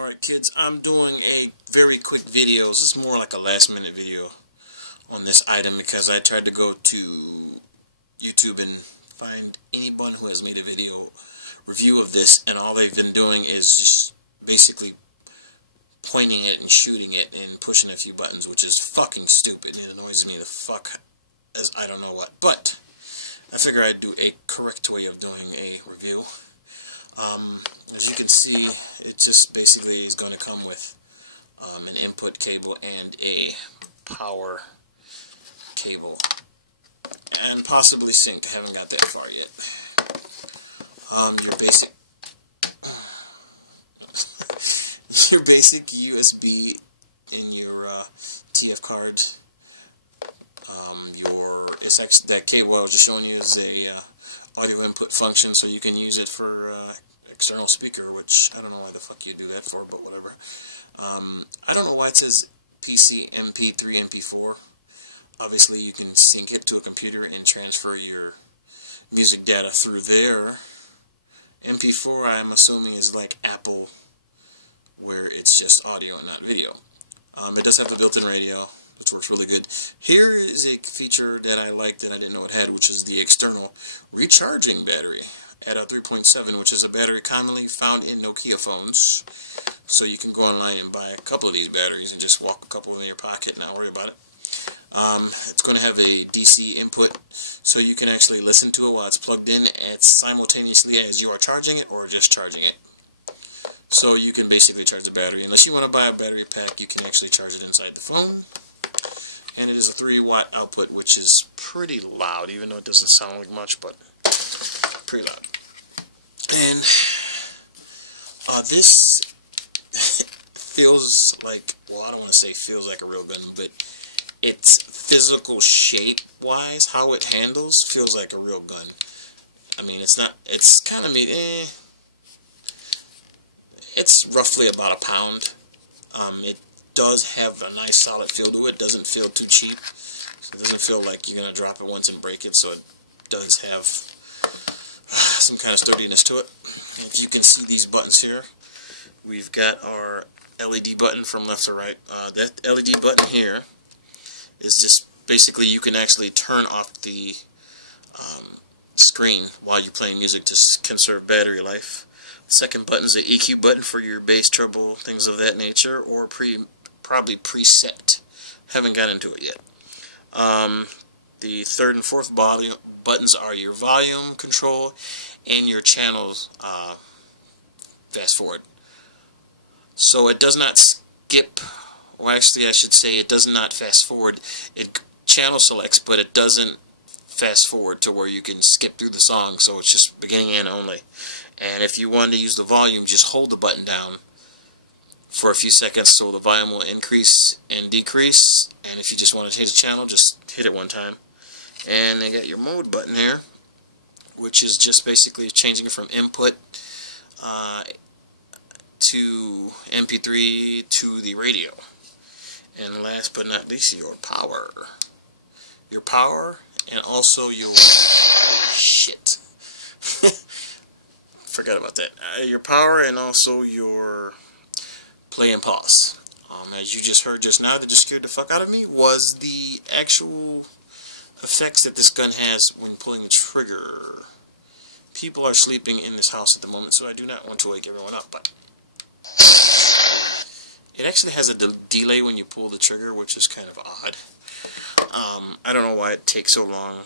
Alright kids, I'm doing a very quick video. This is more like a last minute video on this item because I tried to go to YouTube and find anyone who has made a video review of this, and all they've been doing is just basically pointing it and shooting it and pushing a few buttons, which is fucking stupid. It annoys me the fuck as I don't know what. But I figure I'd do a correct way of doing a review. As you can see, it just basically is going to come with an input cable and a power cable, and possibly sync. I haven't got that far yet. Your basic USB in your TF card. That cable I was just showing you is a audio input function, so you can use it for external speaker, which I don't know why the fuck you do that for, but whatever. I don't know why it says PC, mp3, mp4. Obviously you can sync it to a computer and transfer your music data through there. mp4, I'm assuming, is like Apple, where it's just audio and not video. It does have the built-in radio, which works really good. Here is a feature that I like that I didn't know it had, which is the external recharging battery at a 3.7, which is a battery commonly found in Nokia phones. So you can go online and buy a couple of these batteries and just walk a couple in your pocket and not worry about it. It's going to have a DC input, so you can actually listen to it while it's plugged in simultaneously as you are charging it or just charging it. So you can basically charge the battery. Unless you want to buy a battery pack, you can actually charge it inside the phone. And it is a 3-watt output, which is pretty loud, even though it doesn't sound like much, but pretty loud. And this feels like, well, I don't want to say feels like a real gun, but its physical shape-wise, how it handles, feels like a real gun. I mean, it's not, it's kind of it's roughly about a pound. It does have a nice solid feel to it. Doesn't feel too cheap. So it doesn't feel like you're going to drop it once and break it, so it does have some kind of sturdiness to it. If you can see these buttons here, we've got our LED button from left to right. That LED button here is just basically you can actually turn off the screen while you're playing music to conserve battery life. The second button is the EQ button for your bass, treble, things of that nature, or probably preset. Haven't got into it yet. The third and fourth buttons are your volume control and your channels fast forward. So it does not skip, or actually I should say it does not fast forward. It channel selects, but it doesn't fast forward to where you can skip through the song, so it's just beginning and only. And if you want to use the volume, just hold the button down for a few seconds so the volume will increase and decrease. And if you just want to change the channel, just hit it one time. And they got your mode button here, which is just basically changing it from input to mp3 to the radio. And last but not least, your power. Your power and also your shit. Forgot about that. Your power and also your play and pause. As you just heard just now, that just scared the fuck out of me, was the actual effects that this gun has when pulling the trigger. People are sleeping in this house at the moment, so I do not want to wake everyone up, but it actually has a delay when you pull the trigger, which is kind of odd. I don't know why it takes so long.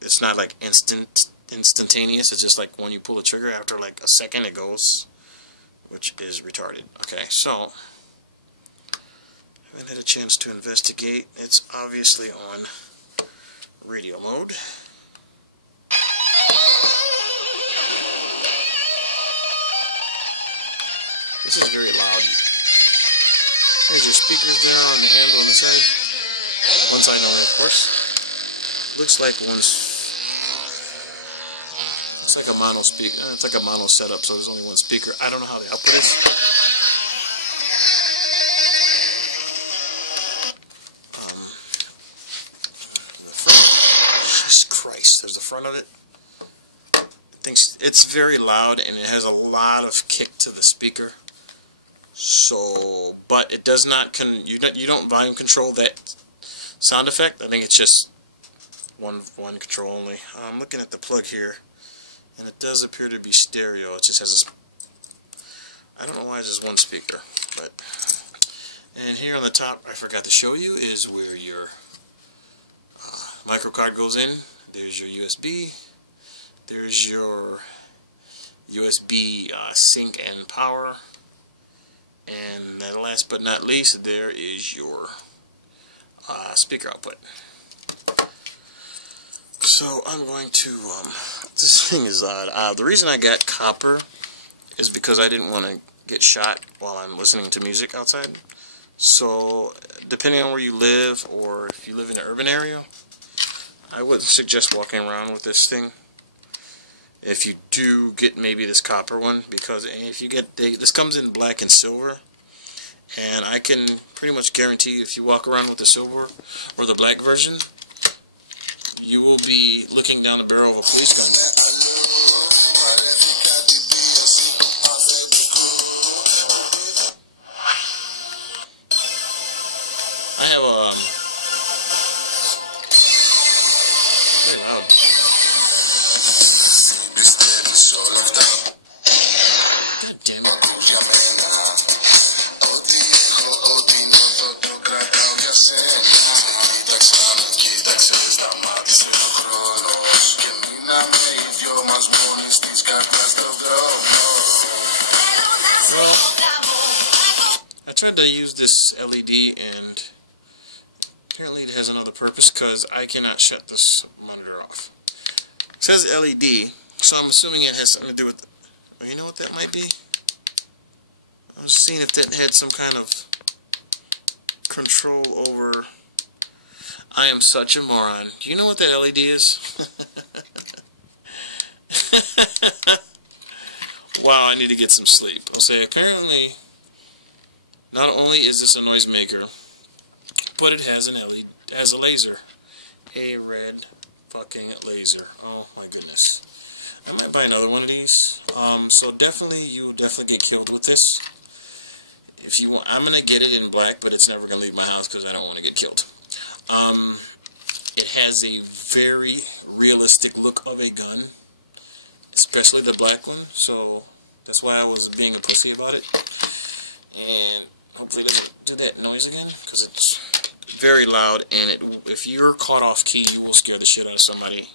It's not like instantaneous. It's just like when you pull the trigger, after like a second it goes, which is retarded. Okay, so I haven't had a chance to investigate. It's obviously on radio mode. This is very loud. There's your speakers there on the handle on the side. One side only, of course. Looks like it's like a mono speaker. It's like a mono setup, so there's only one speaker. I don't know how the output is. Jesus Christ, there's the front of it. It's very loud and it has a lot of kick to the speaker. So, but it does not you don't volume control that sound effect. I think it's just one control only. I'm looking at the plug here, and it does appear to be stereo. It just has this. I don't know why it's just one speaker, but. And here on the top, I forgot to show you, is where your micro card goes in. There's your USB. There's your USB sync and power. And then last but not least, there is your speaker output. So I'm going to, this thing is odd. The reason I got copper is because I didn't want to get shot while I'm listening to music outside. So, depending on where you live, or if you live in an urban area, I would suggest walking around with this thing. If you do get maybe this copper one, because if you get, this comes in black and silver, and I can pretty much guarantee if you walk around with the silver or the black version, you will be looking down the barrel of a police gun. I have a very loud. God damn it. I tried to use this LED, and apparently it has another purpose, because I cannot shut this monitor off. It says LED, so I'm assuming it has something to do with, well, you know what that might be? I was seeing if that had some kind of control over, I am such a moron. Do you know what that LED is? Wow, I need to get some sleep. I'll say, apparently, not only is this a noisemaker, but it has an LED, it has a laser. A red fucking laser. Oh my goodness. I might buy another one of these. So you definitely get killed with this. If you want, I'm gonna get it in black, but it's never gonna leave my house because I don't want to get killed. It has a very realistic look of a gun, especially the black one. So that's why I was being a pussy about it. And hopefully it doesn't do that noise again, because it's very loud, and if you're caught off key, you will scare the shit out of somebody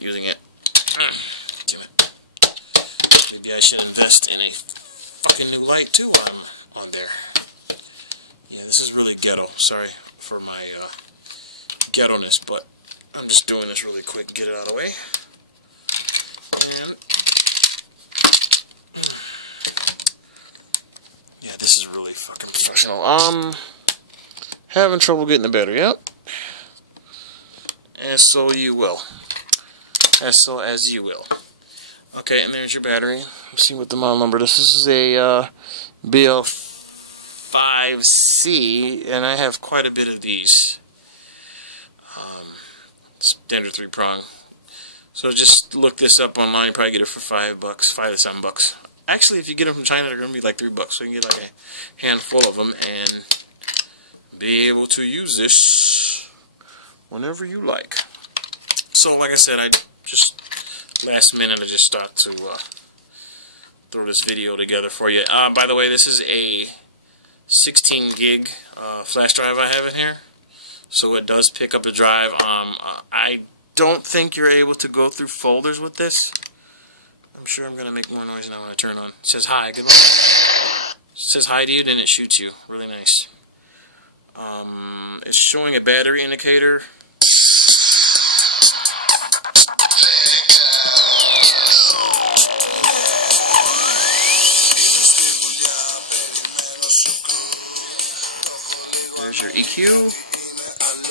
using it. Damn it. Maybe I should invest in a fucking new light too while I'm on there. Yeah, this is really ghetto. Sorry for my ghetto-ness, but I'm just doing this really quick and get it out of the way. And yeah, this is really fucking professional. Having trouble getting the battery up. As so you will. As you will. Okay, and there's your battery. Let's see what the model number. This is a BL5C, and I have quite a bit of these. Standard 3-prong. So just look this up online. You probably get it for $5, $5 to $7. Actually, if you get them from China, they're going to be like $3. So you can get like a handful of them and be able to use this whenever you like. So, like I said, I just last minute I just started to throw this video together for you. By the way, this is a 16 gig flash drive I have in here, so it does pick up a drive. I don't think you're able to go through folders with this. I'm sure I'm gonna make more noise now when I turn on. It says hi. Good morning. It says hi to you, then it shoots you. Really nice. It's showing a battery indicator. There's your EQ.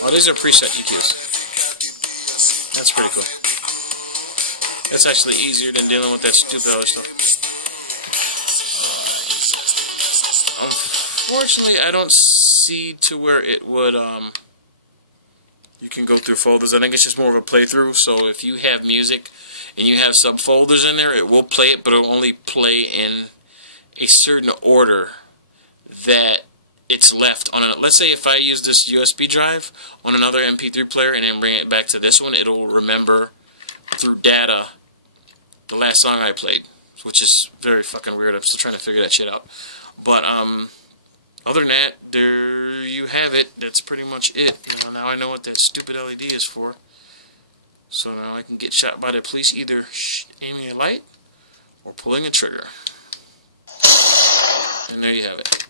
Oh, these are preset EQs. That's pretty cool. That's actually easier than dealing with that stupid other stuff. Unfortunately, I don't see to where it would, you can go through folders. I think it's just more of a playthrough. So if you have music and you have subfolders in there, it will play it, but it will only play in a certain order that it's left on a, let's say if I use this USB drive on another MP3 player and then bring it back to this one, it'll remember through data the last song I played, which is very fucking weird. I'm still trying to figure that shit out. But other than that, there you have it. That's pretty much it. You know, now I know what that stupid LED is for. So now I can get shot by the police either aiming a light or pulling a trigger. And there you have it.